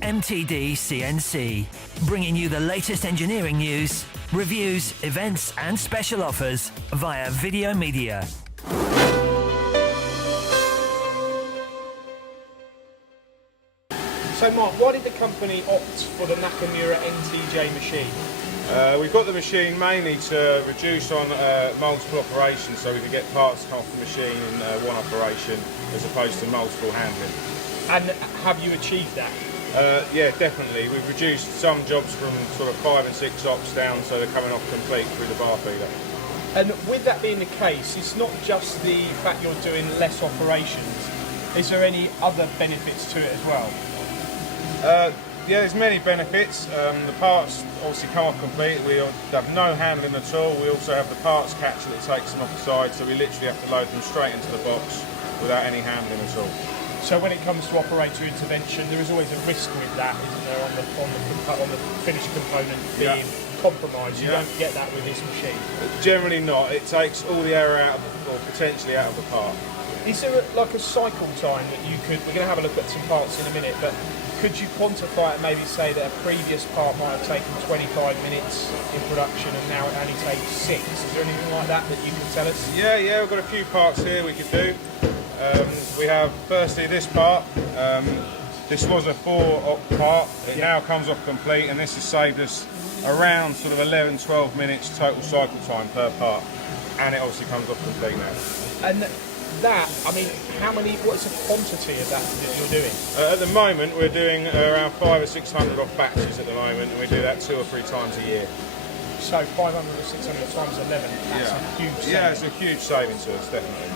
MTD CNC, bringing you the latest engineering news, reviews, events and special offers via video media. So Mark, why did the company opt for the Nakamura NTJ machine? We've got the machine mainly to reduce on multiple operations, so we can get parts come off the machine in one operation as opposed to multiple handling. And have you achieved that? Yeah, definitely. We've reduced some jobs from sort of 5 and 6 ops down, so they're coming off complete through the bar feeder. And with that being the case, it's not just the fact you're doing less operations. Is there any other benefits to it as well? Yeah, there's many benefits. The parts obviously come off complete. We have no handling at all. We also have the parts catcher that takes them off the side, so we literally have to load them straight into the box without any handling at all. So when it comes to operator intervention, there is always a risk with that, isn't there, on the finished component being compromised? You don't get that with this machine. Generally not. It takes all the error out of, or potentially out of the part. Is there like a cycle time that you could? We're going to have a look at some parts in a minute, but could you quantify it? Maybe say that a previous part might have taken 25 minutes in production, and now it only takes 6. Is there anything like that that you can tell us? Yeah, we've got a few parts here we could do. We have firstly this part. This was a 4-op part. It now comes off complete, and this has saved us around sort of 11-12 minutes total cycle time per part, and it obviously comes off complete now. And that, I mean, what's the quantity of that you're doing? At the moment, we're doing around 500 or 600 off batches at the moment, and we do that 2 or 3 times a year. So 500 or 600 times 11, that's a huge saving. Yeah, it's a huge saving to us, definitely.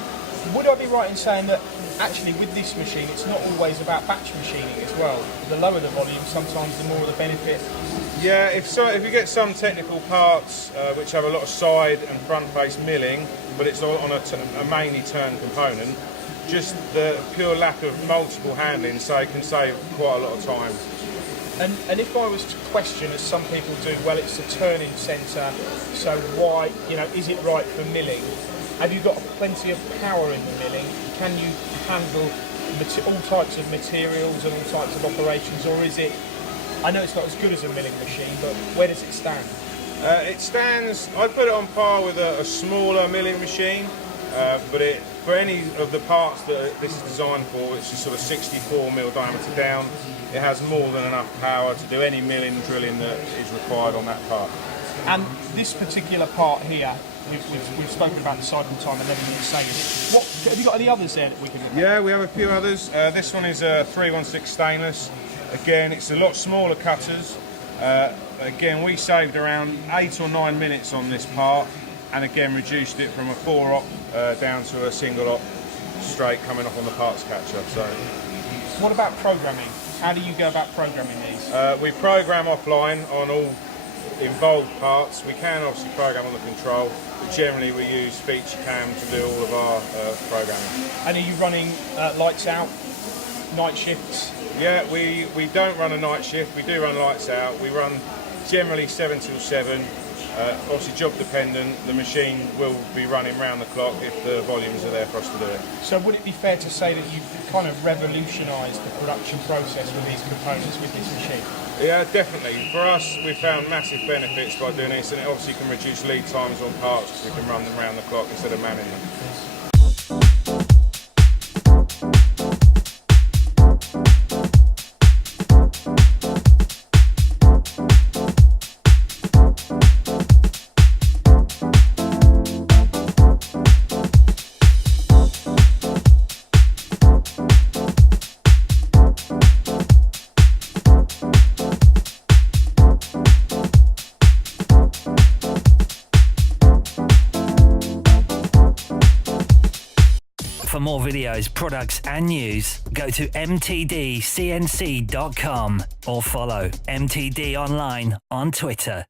Would I be right in saying that actually with this machine, it's not always about batch machining as well? The lower the volume, sometimes the more the benefit. Yeah, if you get some technical parts which have a lot of side and front face milling, but it's on a mainly turned component, just the pure lack of multiple handling can save quite a lot of time. And if I was to question, as some people do, well, it's a turning centre, so why, is it right for milling? Have you got plenty of power in the milling? Can you handle all types of materials and all types of operations, or is it, I know it's not as good as a milling machine, but where does it stand? It stands, I'd put it on par with a smaller milling machine, but for any of the parts that this is designed for, which is sort of 64mm diameter down, it has more than enough power to do any milling, drilling that is required on that part. And this particular part here, we've spoken about the cycle time, 11 minutes saving. Have you got any others there that we can look at? Yeah, we have a few others. This one is a 316 stainless. Again, it's a lot smaller cutters. Again, we saved around 8 or 9 minutes on this part, and again reduced it from a 4-op down to a single-op straight coming off on the parts catcher. So, what about programming? How do you go about programming these? We program offline on all involved parts. We can obviously program on the control, but generally we use feature cam to do all of our programming. And are you running lights out, night shifts? Yeah, we don't run a night shift. We do run lights out. We run generally 7 till 7. Obviously job dependent. The machine will be running round the clock if the volumes are there for us to do it. So would it be fair to say that you've kind of revolutionised the production process with these components with this machine? Yeah, definitely. For us, we found massive benefits by doing this, and it obviously can reduce lead times on parts because we can run them round the clock instead of manning them. For more videos, products and news, go to mtdcnc.com or follow MTD Online on Twitter.